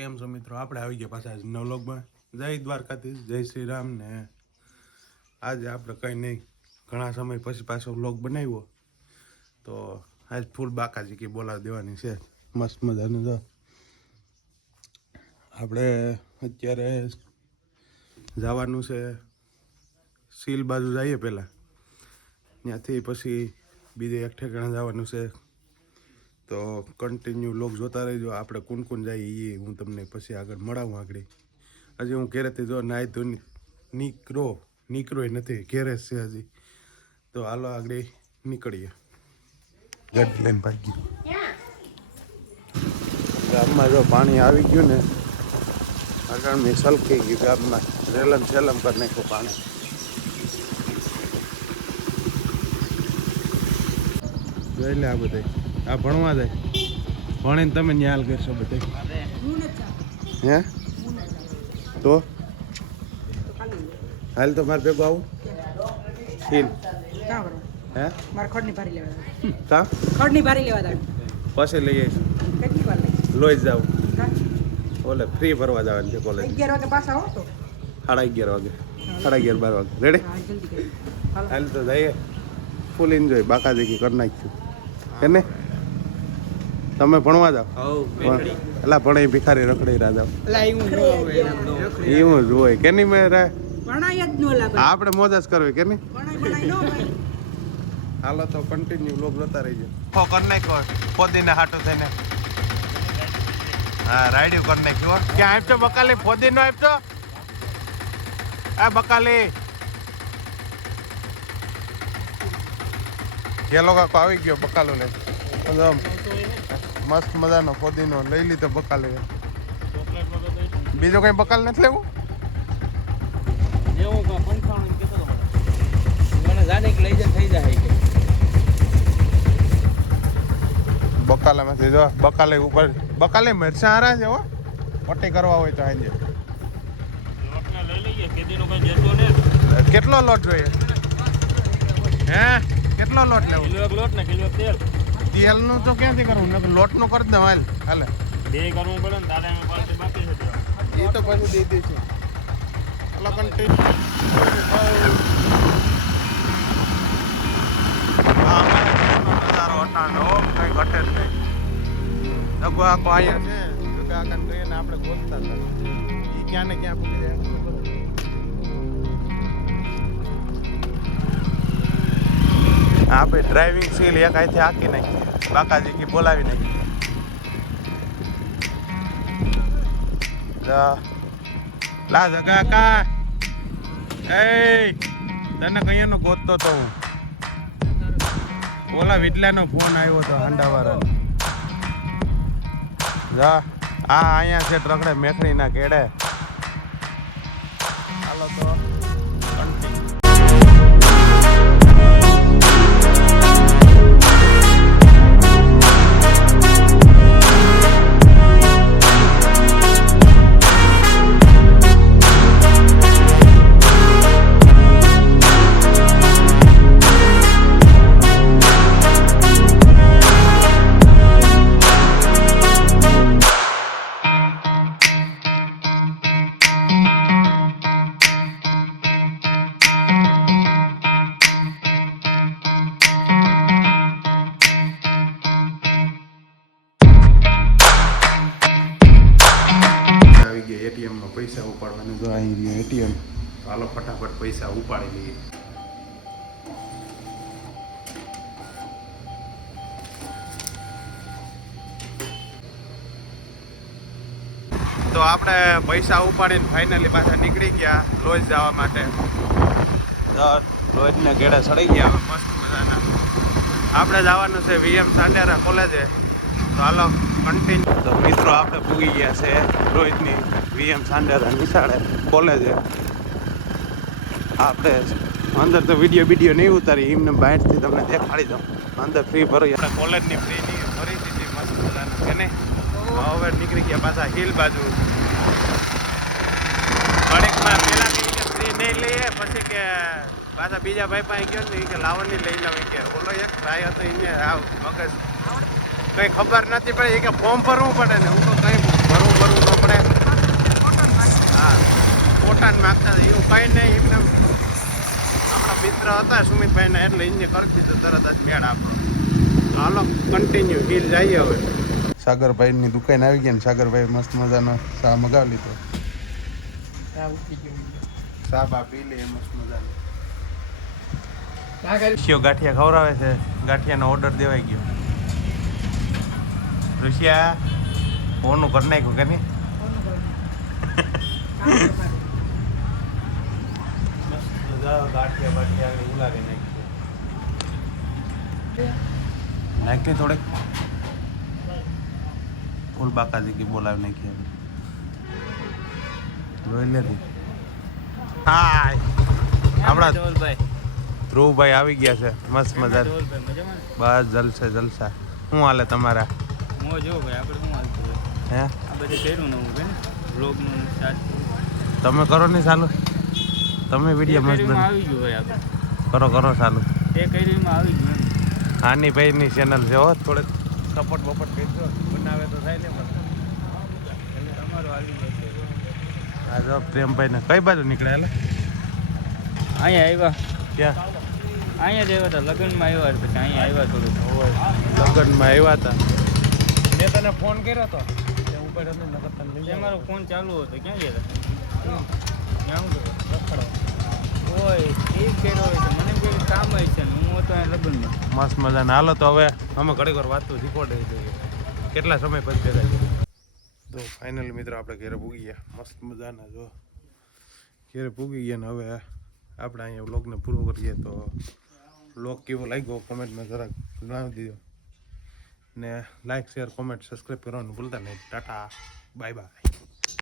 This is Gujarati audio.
કેમ છો મિત્રો? આપણે આવી ગયા પાછા નવલોકમાં. જય દ્વારકાધીશ, જય શ્રી રામ. ને આજે આપણે કંઈ નહીં, ઘણા સમય પછી પાછો વ્લોગ બનાવ્યો તો આજ ફૂલ બાકાજી કે બોલાવી દેવાની છે. મસ્ત મજાનું તો આપણે અત્યારે જવાનું છે સીલ બાજુ જઈએ પહેલાં, ત્યાંથી પછી બીજે એક ઠેકાણે જવાનું છે. તો કન્ટિન્યુ લોક જોતા રહેજો. આપણે કોણ કોણ જઈએ એ હું તમને પછી આગળ મળાવું. આગળ હજી હું ઘેરેથી જો નાહી તો નીકળો નથી, ઘેરે છે હજી. તો હાલો આગળ નીકળીએ. ગાડી લઈને ભાગી ગામમાં જો પાણી આવી ગયું ને, આગળ મેં સલકી ગયું ગામમાં, રેલમ છેલમ કરી નાખ્યું પાણી. જોઈ લે આ બધા આ ભણવા જાય, ભણીને તમે ન્યાલ કરશો બધા. હે તો હાલ તો મારે ભેગું આવું સીલ. હે મારે ખડની ભારી લેવા કા ખડની ભારી લેવા દાડ પછી લઈ આવીશું. કેટલી વાર લાગી? લોહી જ જાવ ઓલે ફ્રી ભરવા જવાનું છે કોલેજ. 11 વાગે પાછા આવો તો 11:30 વાગે, 11:30 12 વાગે રેડી. હા જલ્દી કરી હાલ તો જઈએ, ફૂલ એન્જોય બાકાજી કરી નાખ્યું. એને તમે ભણવા જાઓ? એલા ભણે ભિખારી રખડી રહ્યા જાવ. એવું જ હોય કે નહીં? મેં ભણાય જ નો લાગે. આપણે મોજ જ કરવી કે નહીં? ભણાય નો ભાઈ. હાલો તો કન્ટિન્યુ લોક જોતા રહીજો. ફો કરી નાખ્યો ફોદીને હાટું થઈને. હા રાઈડિયો કરી નાખ્યો. ક્યાં આપજો બકાલી? ફોદીનો આપજો. આ બકાલી ગેલો કાકો આવી ગયો બકાલો ને. મસ્ત મજાનો ફોદીનો લઈ લીધો બકાલે. બીજો કઈ બકાલ નથી લેવું? બકાલામાંથી જો બકાલે ઉપર બકાલે મરચાં હારા છે. હો પટ્ટી કરવા હોય તો આજે કેટલો લોટ જોઈએ? હે કેટલો લોટ લેવો? તેલ નું તો ક્યાંથી કરવું? લોટ નું કરી દે હાલ. હાલે બે કરવું પડે ને દાદા એમાં પાલટી બાકી છે. એ તો પછી દઈ દઈશું. હાલો કન્ટિન્યુ. કઈ ઘટે જ નહીં. આખો અહીંયા છે આગળ જોઈએ ને આપણે ગોતતા હતા. એ ક્યાં ને ક્યાં પૂકી જાય. આપણે ડ્રાઇવિંગ સીલ એક અહીંથી હાકી નાખી, બાકાજી કી બોલાવી નાખી. લા જગા કા એ તને કઈયાનો ગોતતો તો હું. ઓલા વિટલાનો ફોન આવ્યો હતો હાંડાવાળાનો. જા હા અહીંયા છે રખડે મેખણીના કેડે. હાલો તો એટીએમમાં પૈસા ઉપાડવાનું. જો અહીં રહ્યું એટીએમ. હાલો ફટાફટ પૈસા ઉપાડી લઈએ. તો આપણે પૈસા ઉપાડીને ફાઇનલી પાછા નીકળી ગયા લોજ જવા માટે. લોજને ગેડા ચડી ગયા. મસ્ત મજાના આપણે જવાનું છે VM સાંઢેરા કોલેજે. તો હાલો કન્ટિન્યુ. તો મિત્રો આપણે પૂગી ગયા છે રોહિતની VM સાંઢેરા નિશાળે કોલેજે. આપણે અંદર તો વિડીયો નહીં ઉતારી, એમને બહારથી તમને દેખાડી દઉં. અંદર ફ્રી ભરી આપણે કોલેજની ફ્રીની ભરી દીધી મસ્ત મજાનું કે નહીં. હવે નીકળી ગયા પાછા હિલ બાજુ. ઘડીકમાં પહેલાં કંઈ કે ફ્રી નહીં લઈએ, પછી કે પાછા બીજા ભાઈ પાસે ગયો ને કે લાવવાની લઈ લાવી. કે ઓલો એક ભાઈ હતો એને આવ મગજ કંઈ ખબર નથી પડે કે ફોર્મ ભરવું પડે ને. હું તો કંઈ ભરવું ન પડે. કઈ નહીં એમને આપણા મિત્ર હતા સુમિતભાઈના એટલે એને કરી દીધું તરત જ મેળ આપણો. હાલો કન્ટિન્યુ હિલ જઈએ હવે. સાગરભાઈની દુકાન આવી ગઈ ને સાગરભાઈ મસ્ત મજાનો ચા મગાવી લીધો. ચા બા પી લે મસ્ત મજાનો. ગાંઠિયા ખવડાવે છે. ગાંઠિયાનો ઓર્ડર દેવાઈ ગયો. ઋષિયા ઓનું કરી નાખ્યું કે નહીં? ગાંઠિયા બાઠિયા ઉલાવી નાખી થોડેક ફૂલ બાકાજી કી બોલાવી નાખી હવે જોઈ લેતી. હાય આપણા ધ્રુવભાઈ આવી ગયા છે મસ્ત મજા. બસ જલસે જલસા. શું હાલે તમારા? હે તમે કરો ને ચાલુ? તમે વિડીયો મસ્ત કરો કરો ચાલુ. આની ભાઈની ચેનલ છે હો. થોડેક સપોર્ટ બપોર્ટ કરજો. બનાવે તો થાય ને હા જો પ્રેમભાઈ ને કઈ બાજુ નીકળ્યા? અહીંયા આવ્યા. ક્યાં? અહીંયા જ આવ્યા હતા લગ્નમાં આવ્યા પછી અહીંયા આવ્યા થોડું. લગ્નમાં આવ્યા હતા. મેં તને ફોન કર્યો હતો મારો ફોન ચાલુ હતો. ક્યાં ગયા હતા? ક્યાં રખડો હોય એ કર્યો હોય તો મને કોઈ કામ હોય છે ને હું હતો અહીંયા લગ્નમાં. મસ્ત મજાના. હાલો તો હવે અમે ઘડી વાર વાત તો રેકોર્ડ દઈએ કેટલા સમય પછી ભેગા છે. તો ફાઇનલી મિત્રો આપણે ઘરે પૂગી ગયા મસ્ત મજાના. જો ઘરે પૂગી ગયા ને હવે આપણે અહીંયા વ્લોગને પૂરો કરીએ. તો વ્લોગ કેવો લાગ્યો કોમેન્ટમાં જરાક જણાવી દીધો ને લાઈક શેર કોમેન્ટ સબસ્ક્રાઈબ કરવાનું ભૂલતા નહીં. Tata bye bye.